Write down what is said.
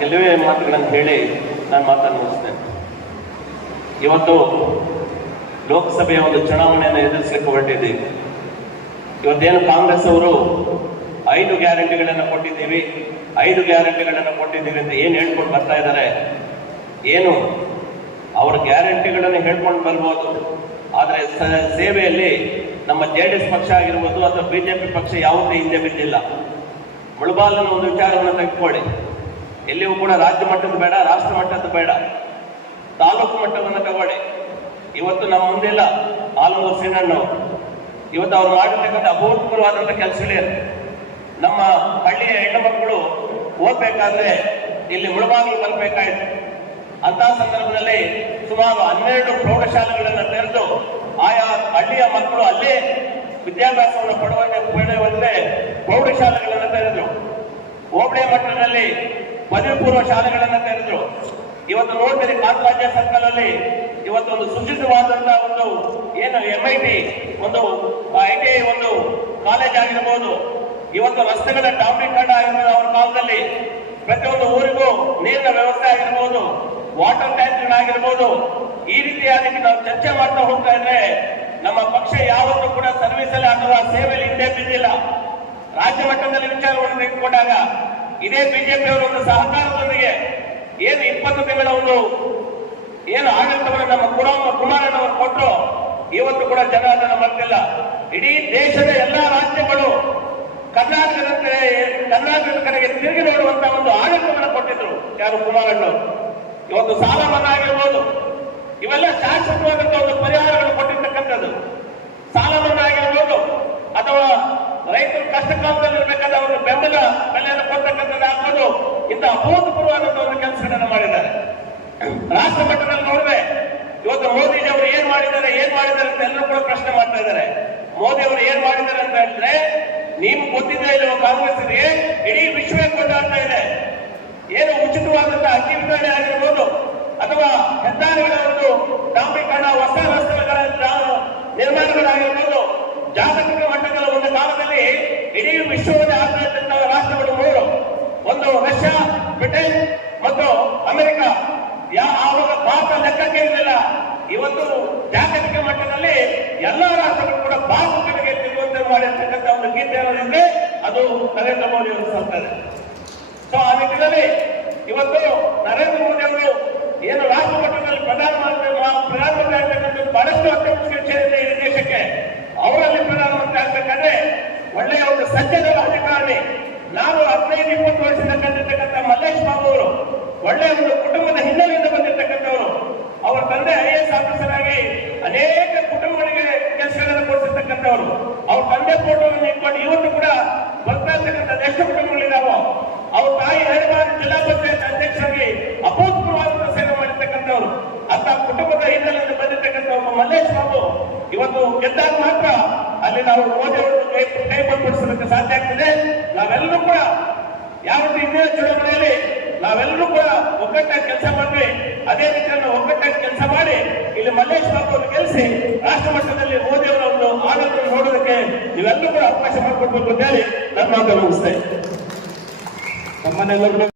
ಕೆಲವೇ ಮಾತುಗಳನ್ನು ಹೇಳಿ ನಾನು ಮಾತನ್ನು ಮುಗಿಸ್ತೇನೆ. ಇವತ್ತು ಲೋಕಸಭೆಯ ಒಂದು ಚುನಾವಣೆಯನ್ನು ಎದುರಿಸಲಿಕ್ಕೆ ಹೊರಟಿದ್ದೀವಿ. ಇವತ್ತೇನು ಕಾಂಗ್ರೆಸ್ ಅವರು ಐದು ಗ್ಯಾರಂಟಿಗಳನ್ನು ಕೊಟ್ಟಿದ್ದೀವಿ, ಐದು ಗ್ಯಾರಂಟಿಗಳನ್ನು ಕೊಟ್ಟಿದ್ದೀವಿ ಅಂತ ಏನು ಹೇಳ್ಕೊಂಡು ಬರ್ತಾ ಇದ್ದಾರೆ? ಏನು? ಅವರ ಗ್ಯಾರಂಟಿಗಳನ್ನು ಹೇಳ್ಕೊಂಡು ಬರ್ಬೋದು. ಆದರೆ ಸೇವೆಯಲ್ಲಿ ನಮ್ಮ ಜೆ ಡಿ ಎಸ್ ಪಕ್ಷ ಆಗಿರ್ಬೋದು ಅಥವಾ ಬಿಜೆಪಿ ಪಕ್ಷ ಯಾವುದೇ ಹಿಂದೆ ಬಿದ್ದಿಲ್ಲ. ಮುಳಬಾಲನ ಒಂದು ವಿಚಾರವನ್ನು ತೆಗೆದುಕೊಳ್ಳಿ. ಎಲ್ಲಿಯೂ ಕೂಡ ರಾಜ್ಯ ಮಟ್ಟದ ಬೇಡ, ರಾಷ್ಟ್ರ ಮಟ್ಟದ ಬೇಡ. ತಾಲೂಕು ಮಟ್ಟವನ್ನು ತಗೊಳ್ಳಿ. ಇವತ್ತು ನಮ್ಮ ಮುಂದಿಲ್ಲ ಆಲೂರು ಸೀನಣ್ಣು ಇವತ್ತು ಅವ್ರು ಮಾಡಿರ್ತಕ್ಕಂಥ ಅಭೂತಪೂರ್ವವಾದಂಥ ಕೆಲಸಗಳೇನು ನಮ್ಮ ಹಳ್ಳಿಯ ಹೆಣ್ಣು ಮಕ್ಕಳು ಓದ್ಬೇಕಾದ್ರೆ ಇಲ್ಲಿ ಮುಳಬಾಗಿಲು ಬರಬೇಕಾಯ್ತು. ಅಂತ ಸಂದರ್ಭದಲ್ಲಿ ಸುಮಾರು ಹನ್ನೆರಡು ಪ್ರೌಢಶಾಲೆಗಳನ್ನು ತೆರೆದು ಆಯಾ ಹಳ್ಳಿಯ ಮಕ್ಕಳು ಅಲ್ಲೇ ವಿದ್ಯಾಭ್ಯಾಸವನ್ನು ಪಡುವಂತೆ ಪಡೆಯುವಂತೆ ಪ್ರೌಢಶಾಲೆಗಳನ್ನು ತೆರೆದ್ರು. ಹೋಬಳಿ ಮಟ್ಟದಲ್ಲಿ ಪದವಿ ಪೂರ್ವ ಶಾಲೆಗಳನ್ನು ತೆರೆದ್ರು. ಇವತ್ತು ನೋಡ್ತೀರಿ ಕಾಂತರಾಜ್ಯ ಸರ್ಕಲ್ ಅಲ್ಲಿ ಇವತ್ತು ಒಂದು ಸುಸಜ್ಜಿತವಾದಂತಹ ಒಂದು ಏನು ಎಂ ಐ ಟಿ ಒಂದು ಐ ಟಿ ಐ ಒಂದು ಕಾಲೇಜ್ ಆಗಿರ್ಬೋದು. ಇವತ್ತು ರಸ್ತೆಗಳ ಡಾಂಬರೀಕರಣ ಆಗಿರ್ಬೋದು ಅವರ ಕಾಲದಲ್ಲಿ. ಪ್ರತಿಯೊಂದು ಊರಿಗೂ ನೀರಿನ ವ್ಯವಸ್ಥೆ ಆಗಿರ್ಬೋದು ವಾಟರ್ ಟ್ಯಾಂಕ್ ಆಗಿರ್ಬೋದು ಈ ರೀತಿಯಾಗಿ ನಾವು ಚರ್ಚೆ ಮಾಡ್ತಾ ಹೋಗ್ತಾ ಇದ್ರೆ ನಮ್ಮ ಪಕ್ಷ ಯಾವತ್ತೂ ಕೂಡ ಸರ್ವಿಸ್ ಅಲ್ಲಿ ಅಥವಾ ಸೇವೆಯಲ್ಲಿ ಹಿಂದೆ ಬಿದ್ದಿಲ್ಲ ರಾಜ್ಯ ಮಟ್ಟದಲ್ಲಿ ವಿಚಾರವನ್ನು ತೆಗೆದುಕೊಂಡಾಗ ಇದೇ ಬಿಜೆಪಿ ಅವರ ಒಂದು ಸಹಕಾರದೊಂದಿಗೆ ಏನು ಇಪ್ಪತ್ತು ತಿಂಗಳ ಒಂದು ಏನು ಆಡಳಿತವನ್ನು ನಮ್ಮ ಕುಮಾರ ಕುಮಾರಣ್ಣವರು ಕೊಟ್ಟರು ಇವತ್ತು ಕೂಡ ಜನ ಅದನ್ನು ಮರೆತಿಲ್ಲ. ಇಡೀ ದೇಶದ ಎಲ್ಲಾ ರಾಜ್ಯಗಳು ಕರ್ನಾಟಕದಂತೆ, ಕರ್ನಾಟಕದ ಕಡೆಗೆ ತಿರುಗಿ ನೋಡುವಂತ ಒಂದು ಆಡಳಿತವನ್ನು ಕೊಟ್ಟಿದ್ರು ಯಾರು ಕುಮಾರಣ್ಣವರು. ಇವತ್ತು ಸಾಲ ಮನ್ನಾ ಆಗಿರ್ಬೋದು, ಇವೆಲ್ಲ ಶಾಶ್ವತವಾದಂತ ಒಂದು ಪರಿಹಾರಗಳು ಕೊಟ್ಟಿರ್ತಕ್ಕಂಥದ್ದು ಸಾಲ ಮನ್ನಾ ಆಗಿರ್ಬೋದು ಅಥವಾ ರೈತರು ಕಷ್ಟ ಕಾಲದಲ್ಲಿ ಇರಬೇಕಾದ ಒಂದು ಬೆಂಬಲ ಬೆಲೆಯನ್ನು ಕೊಡ್ತಕ್ಕಂಥದ್ದು ಆಗ್ಬೋದು ಇಂಥ ಒಂದು ಕೆಲಸಗಳನ್ನು ಮಾಡಿದ್ದಾರೆ. ರಾಷ್ಟ್ರ ಮಟ್ಟದಲ್ಲಿ ನೋಡಿದ್ರೆ ಇವತ್ತು ಮೋದಿಜಿ ಅವರು ಏನ್ ಮಾಡಿದ್ದಾರೆ ಏನ್ ಮಾಡಿದ್ದಾರೆ ಅಂತ ಎಲ್ಲರೂ ಕೂಡ ಪ್ರಶ್ನೆ ಮಾಡ್ತಾ ಇದ್ದಾರೆ. ಮೋದಿ ಅವರು ಏನ್ ಮಾಡಿದ್ದಾರೆ ಅಂತ ಹೇಳಿದ್ರೆ ನೀವು ಗೊತ್ತಿದ್ದೇ ಇಲ್ಲವೋ ಕಾಂಗ್ರೆಸ್ಗೆ ಇಡೀ ವಿಶ್ವವೇ ಕೊಂಡಾಡ್ತಾ ಇದೆ. ಏನು ಉಚಿತವಾದಂತಹ ಅಕ್ಕಿ ವಿತರಣೆ ಆಗಿರ್ಬೋದು, ಅಥವಾ ಹೆದ್ದಾರಿಗಳ ಒಂದು ಡಾಂಬೀಕರಣ ಹೊಸ ರಸ್ತೆಗಳ ನಿರ್ಮಾಣಗಳಾಗಿರ್ಬೋದು, ಜಾಗತಿಕ ಮಟ್ಟಗಳ ಒಂದು ಕಾಲದಲ್ಲಿ ಇಡೀ ವಿಶ್ವವನ್ನೇ ಆಗ್ತಾ ಜಾಗತಿಕ ಮಟ್ಟದಲ್ಲಿ ಎಲ್ಲ ರಾಷ್ಟ್ರಗಳು ಕೂಡ ಭಾರತಗಳಿಗೆ ಕಡೆಗೆ ತಿರುಗುವಂತೆ ಮಾಡಿರ್ತಕ್ಕಂಥ ಒಂದು ಗೀತೆ ಅನ್ನೋದಿದ್ರೆ ಅದು ನರೇಂದ್ರ ಮೋದಿ ಅವರು ಸರ್ಕಾರ ಸೊ ಆ ನಿಟ್ಟಿನಲ್ಲಿ ಇವತ್ತು ನರೇಂದ್ರ ಮೋದಿ ಅವರು ಏನು ರಾಷ್ಟ್ರ ಮಟ್ಟದಲ್ಲಿ ಪ್ರಧಾನಮಂತ್ರಿ ಪ್ರಧಾನಮಂತ್ರಿ ಆಗ್ತಕ್ಕಂಥದ್ದು ಬಹಳಷ್ಟು ಅತ್ಯಂತ ಇದೆ ಈ ದೇಶಕ್ಕೆ ಅವರಲ್ಲಿ ಪ್ರಧಾನಮಂತ್ರಿ ಆಗ್ಬೇಕಾದ್ರೆ ಒಳ್ಳೆಯ ಒಂದು ಸಜ್ಜನ ರಾಜಕಾರಣಿ ನಾನು ಹದಿನೈದು, ಇಪ್ಪತ್ತು ವರ್ಷದ ಕಂಡಿರ್ತಕ್ಕಂಥ ಮಲ್ಲೇಶ್ ಬಾಬು ಅವರು ಒಳ್ಳೆಯ ಒಂದು ಕುಟುಂಬದ ಹಿನ್ನೆಲೆಯಿಂದ ಬಂದಿರತಕ್ಕಂಥವರು ಅವರ ತಂದೆ ಐ ಎಸ್ ಆಫೀಸರ್ ಆಗಿ ಅನೇಕ ಕುಟುಂಬಗಳಿಗೆ ಕೆಲಸಗಳನ್ನು ಕೊಡಿಸಿರ್ತಕ್ಕಂಥವ್ರು. ಅವ್ರ ತಂದೆ ಫೋಟೋವನ್ನು ಇಟ್ಕೊಂಡು ಇವತ್ತು ಕೂಡ ಬರ್ತಾ ಇರ್ತಕ್ಕಂಥ ಎಷ್ಟು ಕುಟುಂಬಗಳಿದಾವೋ ಅವ್ರ ತಾಯಿ ಬಾರಿ ಜಿಲ್ಲಾ ಪಂಚಾಯತ್ ಅಧ್ಯಕ್ಷರಾಗಿ ಅಭೂತಪೂರ್ವವಾದಂತಹ ಸೇವೆ ಮಾಡಿರ್ತಕ್ಕಂಥವ್ರು. ಅಂತ ಕುಟುಂಬದ ಹಿನ್ನೆಲೆಯಲ್ಲಿ ಬಂದಿರ್ತಕ್ಕಂಥ ಒಬ್ಬ ಮಲ್ಲೇಶ್ ಬಾಬು. ಇವತ್ತು ಗೆದ್ದಾಗ ಮಾತ್ರ ಅಲ್ಲಿ ನಾವು ಮೋದಿ ಅವರು ಕೈ ಕೈ ಬಲಪಡಿಸಲಿಕ್ಕೆ ಸಾಧ್ಯ ಆಗ್ತದೆ. ನಾವೆಲ್ಲರೂ ಕೂಡ ಯಾವ ರೀತಿ ಹಿಂದಿನ ಚುನಾವಣೆಯಲ್ಲಿ ನಾವೆಲ್ಲರೂ ಕೂಡ ಒಗ್ಗಟ್ಟಾಗಿ ಕೆಲಸ ಮಾಡ್ವಿ ಅದೇ ರೀತಿಯನ್ನು ಒಗ್ಗಟ್ಟಾಗಿ ಕೆಲಸ ಮಾಡಿ ಇಲ್ಲಿ ಮಲ್ಲೇಶ್ ಬಾಬು ಅವರು ಗೆಲ್ಲಿಸಿ ರಾಷ್ಟ್ರ ಮಟ್ಟದಲ್ಲಿ ಮೋದಿ ಅವರ ಒಂದು ಆಡಳಿತ ನೋಡೋದಕ್ಕೆ ನೀವೆಲ್ಲರೂ ಕೂಡ ಅವಕಾಶ ಮಾಡಿಕೊಡ್ಬೇಕು ಅಂತ ಹೇಳಿ ನನ್ನ ಮಾತು ಮುಗಿಸ್ತೇನೆ. ನಮ್ಮನ್ನೆಲ್ಲರೂ